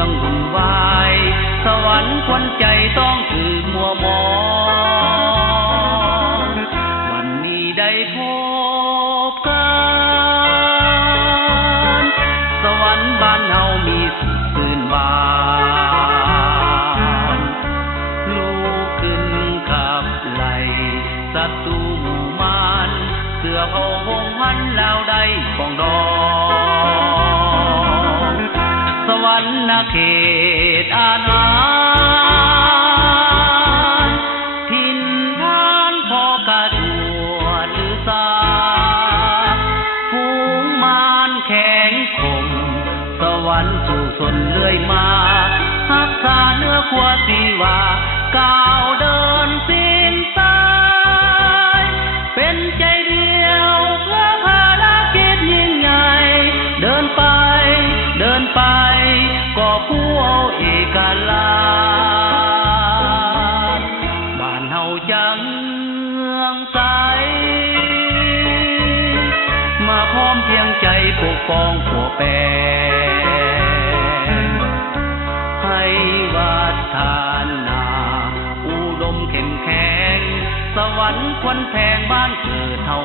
รื่องวุ่นวายสวรรค์คนใจต้องถือมัวมองวันนี้ได้พบกันสวรรค์บ้านเฮามีสุขตื่นบานลูกขึ้นขับไล่ศัตรูหมู่มารเสือเผาวงมันแล้วได้ปองดองสวรรค์นาเขตอาณาถิ่นฐานพ่อกระดวดหรือสาฝูงมารแข็งคมสวรรค์สู่ทนเลื่อยมารักษาเนื้อขั้วสีว่าก้าวเดินสิ้นตายเป็นใจเดียวเพื่อภารกิจยิ่งใหญ่เดินไปก็ผู้เอาเอกราชบ้านเฮาจังเมืองใสมาพร้อมเพียงใจปกป้องผัวแปรให้วัฒนาอุดมเข้มแข็งสวรรค์ควันแพงบ้านเกิดเฮา